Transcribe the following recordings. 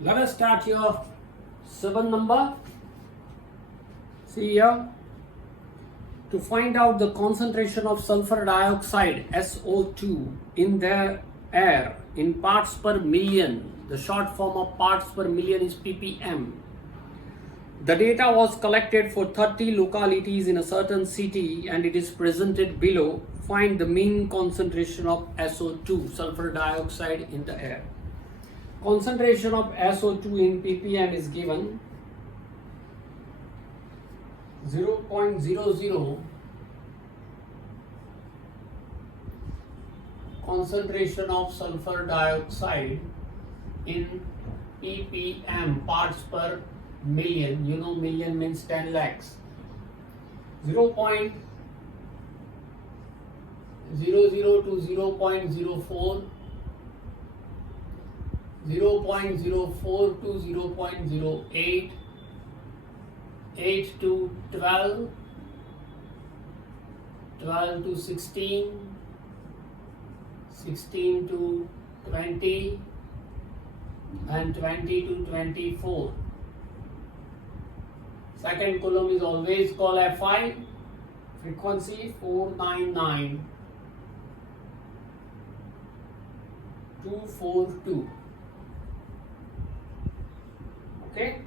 Let us start your 7 number. See here. To find out the concentration of sulfur dioxide SO2 in the air in parts per million, the short form of parts per million is ppm. The data was collected for 30 localities in a certain city and it is presented below. Find the mean concentration of SO2, sulfur dioxide, in the air. Concentration of SO2 in ppm is given 0.00. Concentration of sulfur dioxide in ppm, parts per million. You know million means 10 lakhs. 0.00 to 0.04, 0.04 to 0.08, 8 to 12, 12 to 16, 16 to 20, and 20 to 24. Second column is always called Fi. Frequency 499,242. Okay.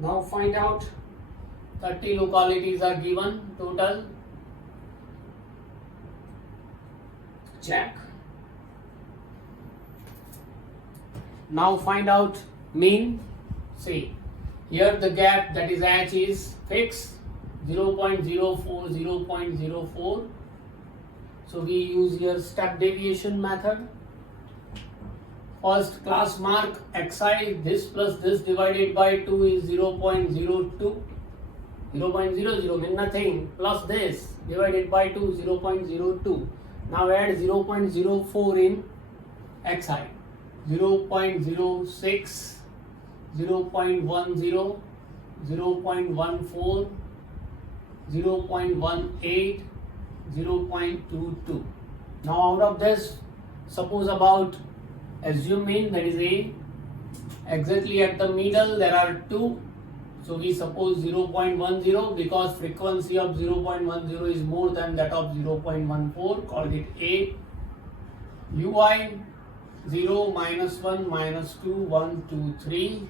Now find out. 30 localities are given total. Check. Now find out mean. See, here the gap, that is H, is fixed 0.04, 0.04. So we use here step deviation method. First class mark xi, this plus this divided by 2 is 0.02. 0.00 means nothing, plus this divided by 2, 0.02. Now add 0.04 in xi. 0.06, 0.10, 0.14, 0.18, 0.22. Now out of this, suppose about, assuming that is A, exactly at the middle there are 2. So we suppose 0.10 because frequency of 0.10 is more than that of 0.14, called it A. UI 0, minus 1, minus 2, 1, 2, 3,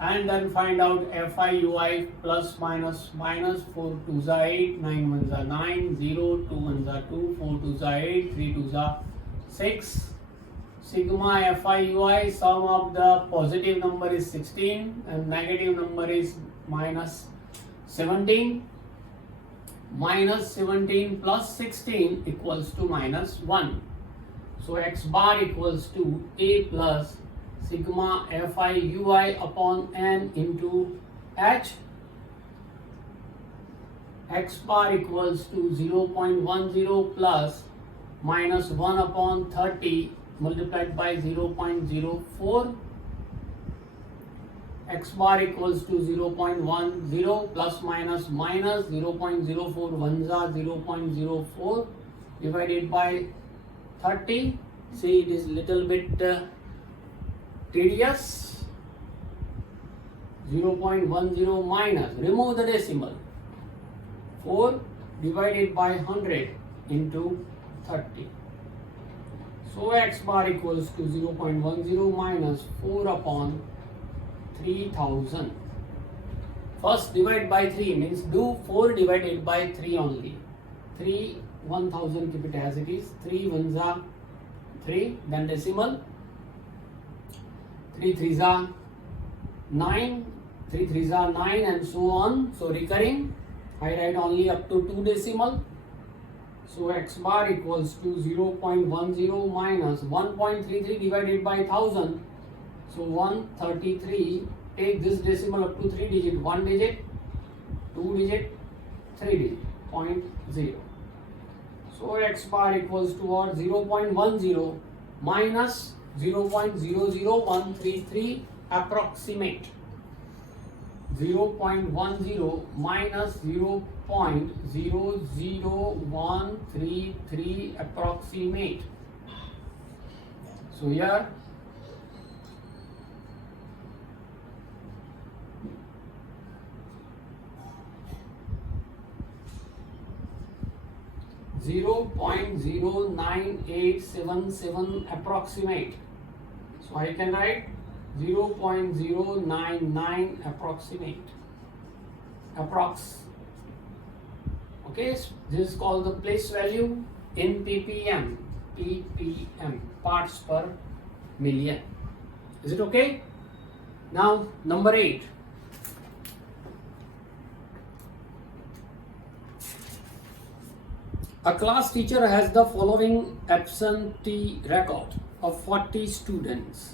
and then find out Fi UI plus minus minus 4 2s are 8, 9 1s are 9, 0, 2 1s are 2, 4 2s are 8, 3 2s are 6. Sigma Fi UI, sum of the positive number is 16 and negative number is minus 17. Minus 17 plus 16 equals to minus 1. So x bar equals to A plus sigma Fi UI upon n into H. X bar equals to 0.10 plus minus 1 upon 30 multiplied by 0.04. X bar equals to 0.10 plus minus minus 0.04 ones are 0.04 divided by 30. See, it is little bit tedious. 0.10 minus, remove the decimal, 4 divided by 100 into 30. So x bar equals to 0.10 minus 4 upon 3000. First divide by 3 means do 4 divided by 3 only. 3 1000, keep it as it is. 3 ones are 3, then decimal. 3 threes are 9, 3 threes are 9, and so on. So recurring, I write only up to 2 decimal. So x bar equals to 0.10 minus 1.33 divided by 1000. So 133, take this decimal up to 3 digit, 1 digit, 2 digit, 3 digit, 0.0. So x bar equals to what? 0.10 minus 0.00133 approximate. 0.10 minus 0.00133 approximate. So here 0.0987 approximate. So I can write 0.099 approximate. Approx. Okay, this is called the place value in ppm. ppm, parts per million. Is it okay? Now number 8. A class teacher has the following absentee record of 40 students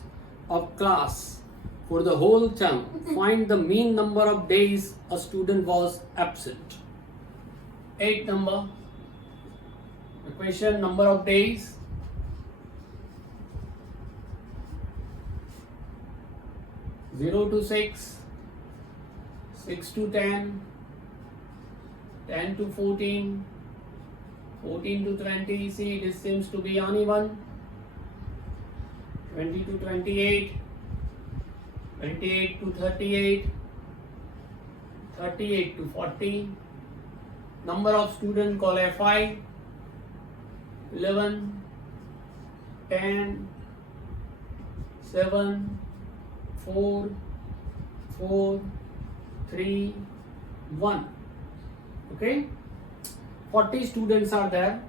of class for the whole term. Find the mean number of days a student was absent. 8 number. The question, number of days. 0 to 6, 6 to 10, 10 to 14, 14 to 20, see this seems to be uneven. 20 to 28, 28 to 38, 38 to 40. Number of students call FI, 11, 10, 7, 4, 4, 3, 1. Okay? 40 students are there.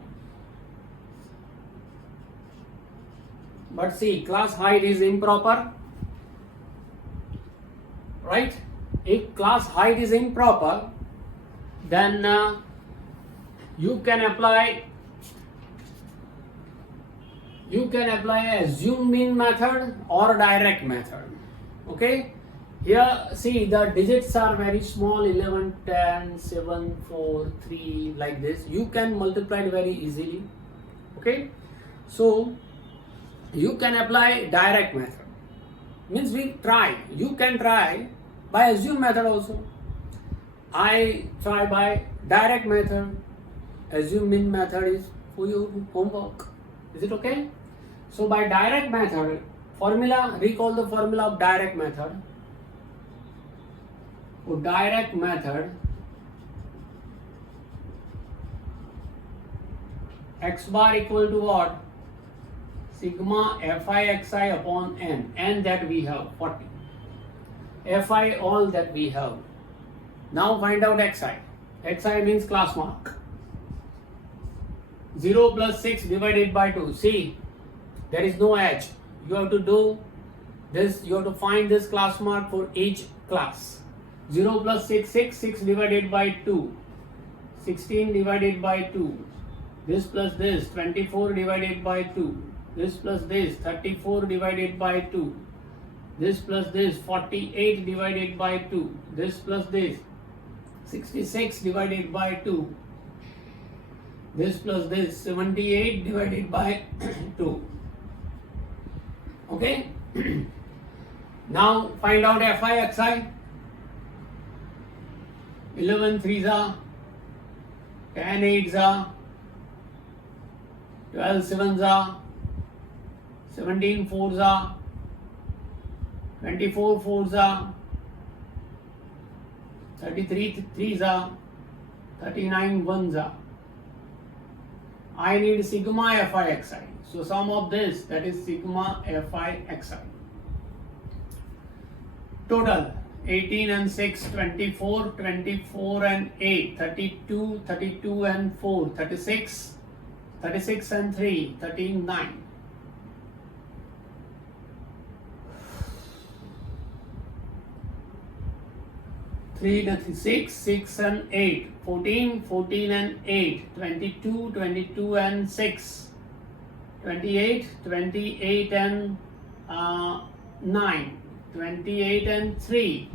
But see, class height is improper. Right? If class height is improper, then you can apply assume mean method or direct method. Okay? Here, see, the digits are very small, 11, 10, 7, 4, 3, like this. You can multiply it very easily. Okay? So, you can apply direct method. Means we try. You can try by assume method also. I try by direct method. Assume mean method is for your homework. Is it okay? So, by direct method, formula, recall the formula of direct method. For direct method, x bar equal to what? Sigma fi xi upon n that we have 40. Fi all that we have. Now find out xi. Xi means class mark. 0 plus 6 divided by 2. See, there is no edge. You have to do this, you have to find this class mark for each class. 0 plus 6, 6 divided by 2, 16 divided by 2, this plus this, 24 divided by 2, this plus this, 34 divided by 2, this plus this, 48 divided by 2, this plus this, 66 divided by 2, this plus this, 78 divided by 2. Okay? Now find out fi xi. 11 3s are, 10 8s are, 12 7s are, 17 4s are, 24 4s are, 33 3s are, 39 1s are. I need sigma fi xi. So sum of this, that is sigma fi xi. Total 18 and 6, 24, 24 and 8, 32, 32 and 4, 36, 36 and 3, 39. 3 and 6, 6 and 8, 14, 14 and 8, 22, 22 and 6, 28, 28 and 9, 28 and 3.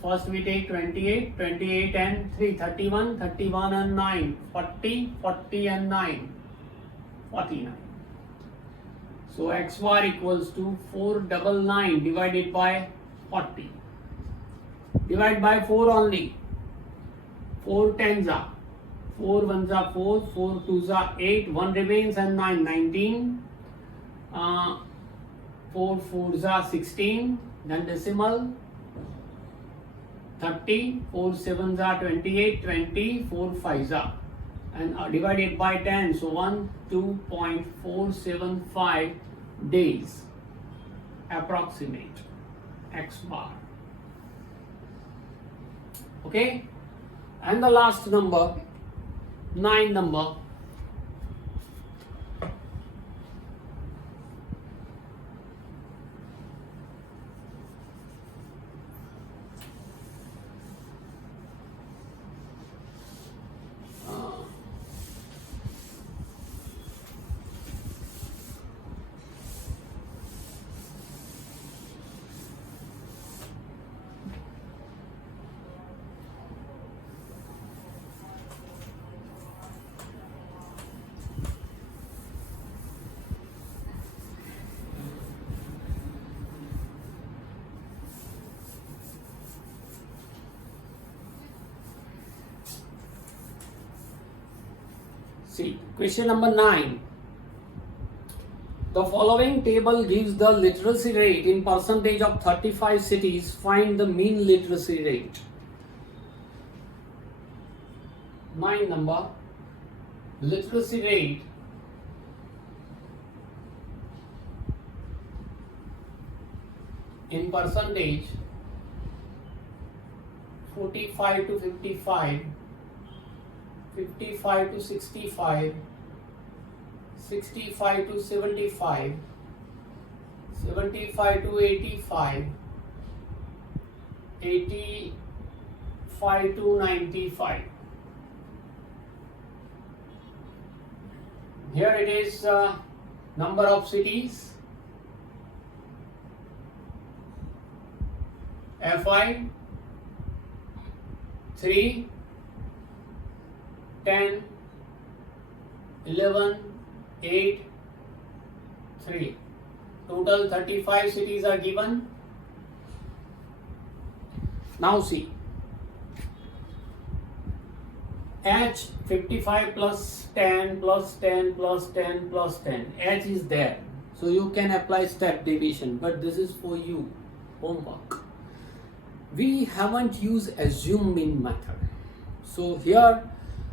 First we take 28, 28 and 3, 31, 31 and 9, 40, 40 and 9, 49. So x bar equals to 499 divided by 40. Divide by 4 only. 4 tens are, 4 ones are 4, 4 twos are 8, 1 remains and 9, 19. 4 fours are 16, then decimal 30, 4 sevens are 28, 20, 4 fives are and divided by 10, so 2.475 days approximate x bar. Okay, and the last number, 9 number. See, question number 9. The following table gives the literacy rate in percentage of 35 cities. Find the mean literacy rate. 9 number, literacy rate in percentage 45 to 55, 55 to 65, 65 to 75, 75 to 85, 85 to 95. Here it is number of cities, FI 3, 10, 11, 8, 3. Total 35 cities are given. Now see, H 55 plus 10 plus 10 plus 10 plus 10. H is there. So you can apply step deviation, but this is for you, homework. We haven't used assume mean method. So here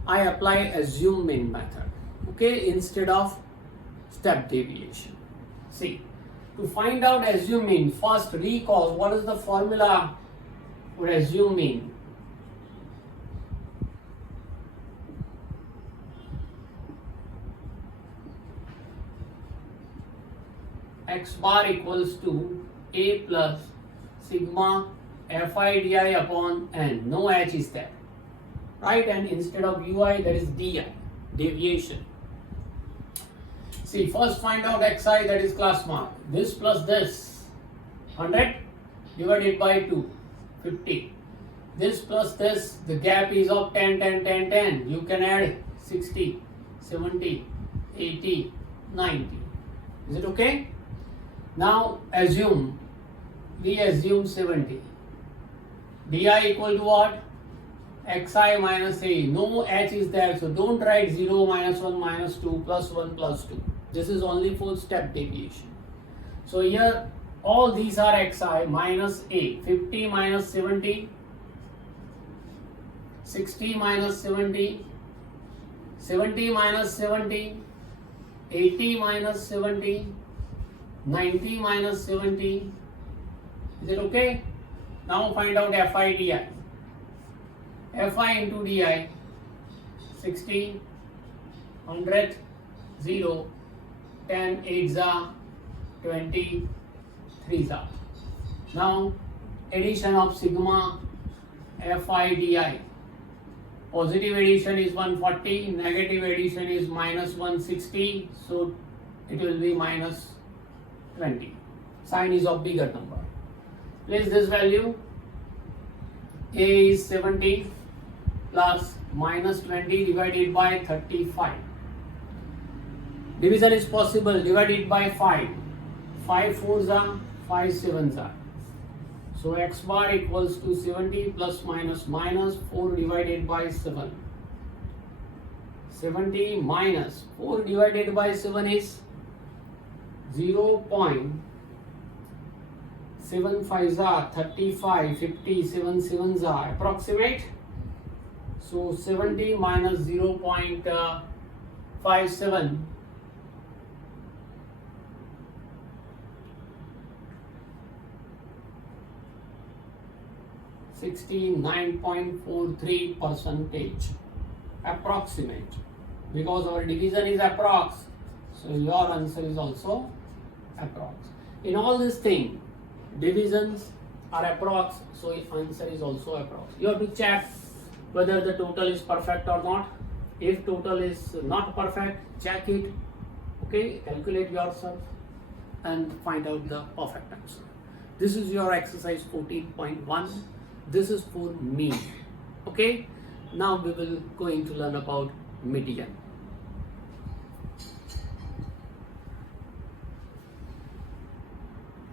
I apply assume mean method, okay, instead of step deviation. See, to find out assume mean, first recall what is the formula for assume mean. X bar equals to A plus sigma Fi di upon n. No H is there, right? And instead of ui, there is di, deviation. See, first find out xi, that is class mark. This plus this, 100 divided by 2, 50. This plus this, the gap is of 10, 10, 10, 10. You can add 60, 70, 80, 90. Is it okay? Now assume, we assume 70. Di equal to what? Xi minus A. No H is there, so don't write 0, minus 1, minus 2, plus 1, plus 2. This is only for step deviation. So here all these are Xi minus A. 50 minus 70, 60 minus 70, 70 minus 70, 80 minus 70, 90 minus 70. Is it okay? Now find out Fi di. Fi into di, 60, 100, 0, 10, 8 za, 20, 3 za. Now addition of sigma Fi di. Positive addition is 140, negative addition is minus 160, so it will be minus 20. Sign is of bigger number. Place this value. A is 70 plus minus 20 divided by 35. Division is possible, divided by 5. 5 4s are, 5 7s are. So x bar equals to 70 plus minus minus 4 divided by 7. 70 minus 4 divided by 7 is 0.75 are 35, 50, 7 7s are approximate. So 70 minus 0.57 69.43 percentage approximate, because our division is approx, so your answer is also approx. In all this thing, divisions are approx, so your answer is also approx. You have to check whether the total is perfect or not. If total is not perfect, check it, okay, calculate yourself and find out the perfect answer. This is your exercise 14.1. This is for me, okay. Now we will going to learn about median.